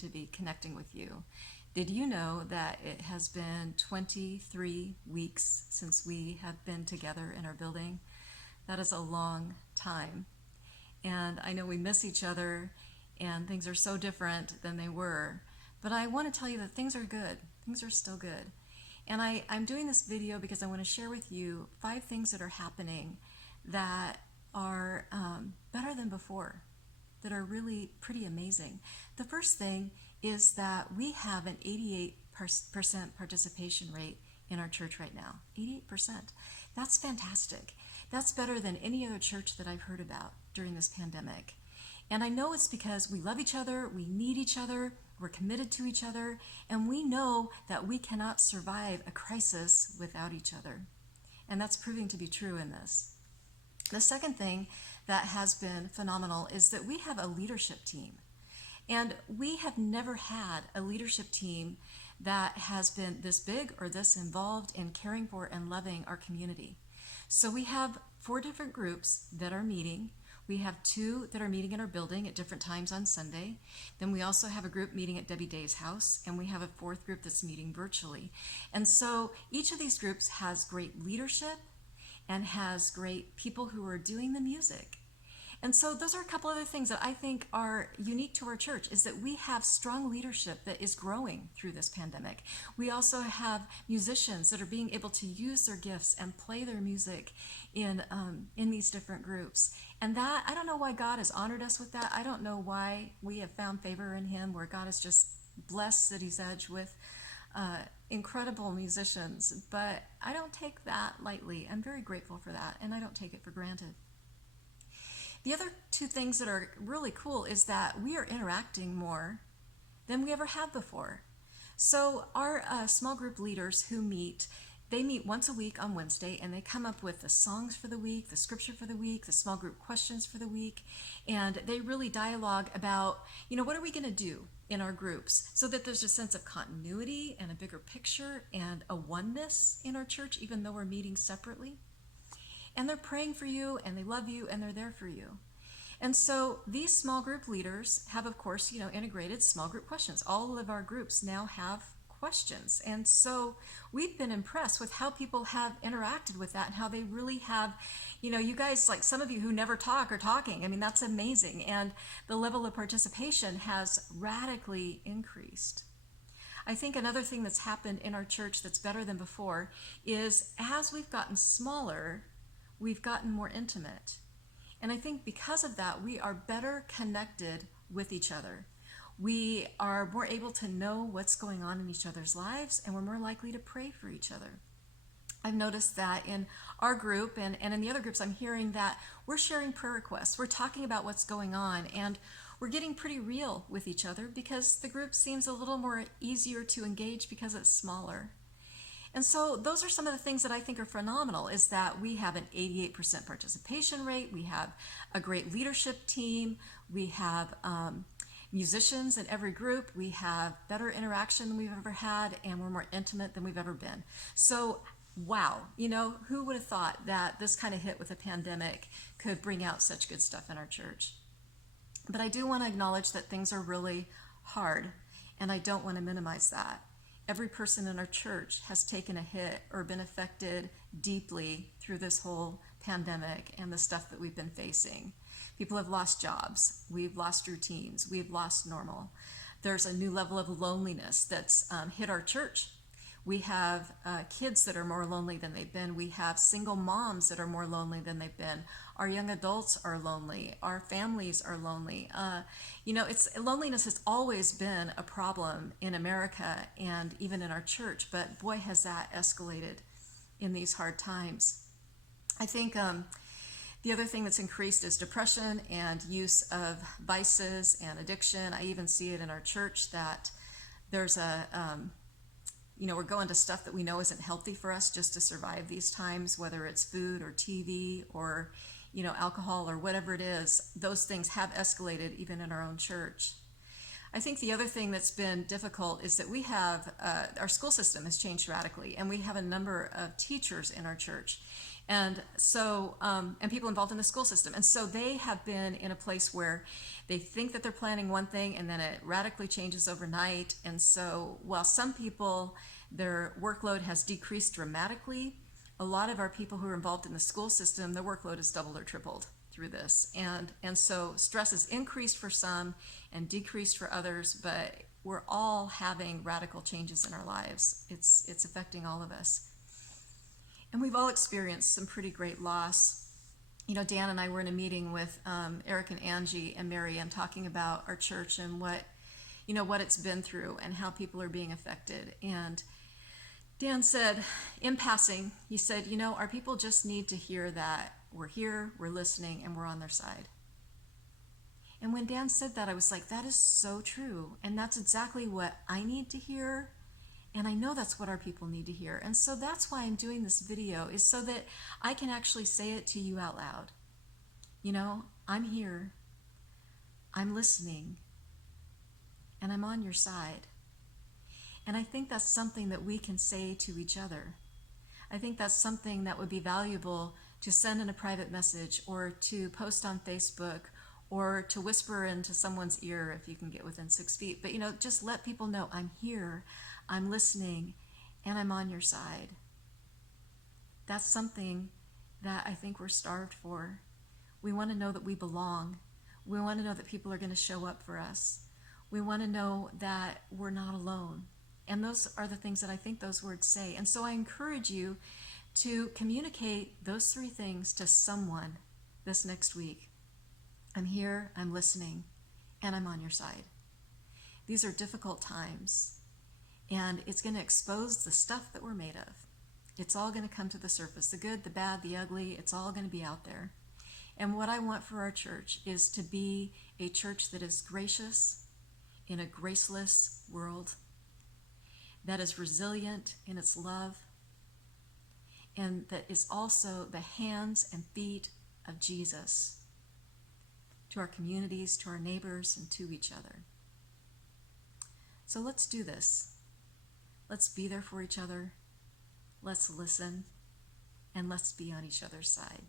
to be connecting with you. Did you know that it has been 23 weeks since we have been together in our building? That is a long time. And I know we miss each other and things are so different than they were. But I want to tell you that things are good. Things are still good. And I'm doing this video because I want to share with you 5 things that are happening that are better than before, that are really pretty amazing. The first thing is that we have an 88% participation rate in our church right now. 88%. That's fantastic. That's better than any other church that I've heard about during this pandemic. And I know it's because we love each other, we need each other, we're committed to each other, and we know that we cannot survive a crisis without each other. And that's proving to be true in this. The second thing that has been phenomenal is that we have a leadership team. And we have never had a leadership team that has been this big or this involved in caring for and loving our community. So we have 4 different groups that are meeting. We have 2 that are meeting in our building at different times on Sunday. Then we also have a group meeting at Debbie Day's house, and we have a 4th group that's meeting virtually. And so each of these groups has great leadership and has great people who are doing the music. And so those are a couple other things that I think are unique to our church, is that we have strong leadership that is growing through this pandemic. We also have musicians that are being able to use their gifts and play their music in these different groups. And that, I don't know why God has honored us with that. I don't know why we have found favor in Him, where God has just blessed City's Edge with incredible musicians. But I don't take that lightly. I'm very grateful for that, and I don't take it for granted. The other 2 things that are really cool is that we are interacting more than we ever have before. So our small group leaders who meet, they meet once a week on Wednesday, and they come up with the songs for the week, the scripture for the week, the small group questions for the week, and they really dialogue about, what are we going to do in our groups, so that there's a sense of continuity and a bigger picture and a oneness in our church, even though we're meeting separately. And they're praying for you, and they love you, and they're there for you. And so these small group leaders have, of course, integrated small group questions. All of our groups now have questions. And so we've been impressed with how people have interacted with that, and how they really have, you guys, like some of you who never talk, are talking. I mean, that's amazing. And the level of participation has radically increased. I think another thing that's happened in our church that's better than before is, as we've gotten smaller, we've gotten more intimate. And I think because of that, we are better connected with each other. We are more able to know what's going on in each other's lives, and we're more likely to pray for each other. I've noticed that in our group and in the other groups, I'm hearing that we're sharing prayer requests. We're talking about what's going on, and we're getting pretty real with each other because the group seems a little more easier to engage because it's smaller. And so those are some of the things that I think are phenomenal, is that we have an 88% participation rate, we have a great leadership team, we have musicians in every group, we have better interaction than we've ever had, and we're more intimate than we've ever been. So, wow, who would have thought that this kind of hit with a pandemic could bring out such good stuff in our church? But I do want to acknowledge that things are really hard, and I don't want to minimize that. Every person in our church has taken a hit or been affected deeply through this whole pandemic and the stuff that we've been facing. People have lost jobs. We've lost routines. We've lost normal. There's a new level of loneliness that's hit our church. We have kids that are more lonely than they've been. We have single moms that are more lonely than they've been. Our young adults are lonely. Our families are lonely. Loneliness has always been a problem in America and even in our church, but boy, has that escalated in these hard times. I think the other thing that's increased is depression and use of vices and addiction. I even see it in our church that there's we're going to stuff that we know isn't healthy for us just to survive these times, whether it's food or TV or, alcohol or whatever it is. Those things have escalated even in our own church. I think the other thing that's been difficult is that we have, our school system has changed radically, and we have a number of teachers in our church. And so, and people involved in the school system. And so they have been in a place where they think that they're planning one thing and then it radically changes overnight. And so while some people, their workload has decreased dramatically, a lot of our people who are involved in the school system, their workload is doubled or tripled through this. And so stress has increased for some and decreased for others, but we're all having radical changes in our lives. It's affecting all of us. And we've all experienced some pretty great loss. You know, Dan and I were in a meeting with Eric and Angie and Mary and talking about our church and what, you know, what it's been through and how people are being affected. And Dan said, in passing, he said, you know, our people just need to hear that we're here, we're listening, and we're on their side. And when Dan said that, I was like, that is so true. And that's exactly what I need to hear. And I know that's what our people need to hear. And so that's why I'm doing this video, is so that I can actually say it to you out loud. You know, I'm here, I'm listening, and I'm on your side. And I think that's something that we can say to each other. I think that's something that would be valuable to send in a private message or to post on Facebook or to whisper into someone's ear if you can get within 6 feet. But, you know, just let people know I'm here, I'm listening, and I'm on your side. That's something that I think we're starved for. We want to know that we belong. We want to know that people are going to show up for us. We want to know that we're not alone. And those are the things that I think those words say. And so I encourage you to communicate those 3 things to someone this next week. I'm here, I'm listening, and I'm on your side. These are difficult times. And it's going to expose the stuff that we're made of. It's all going to come to the surface. The good, the bad, the ugly, it's all going to be out there. And what I want for our church is to be a church that is gracious in a graceless world, that is resilient in its love, and that is also the hands and feet of Jesus to our communities, to our neighbors, and to each other. So let's do this. Let's be there for each other. Let's listen, and let's be on each other's side.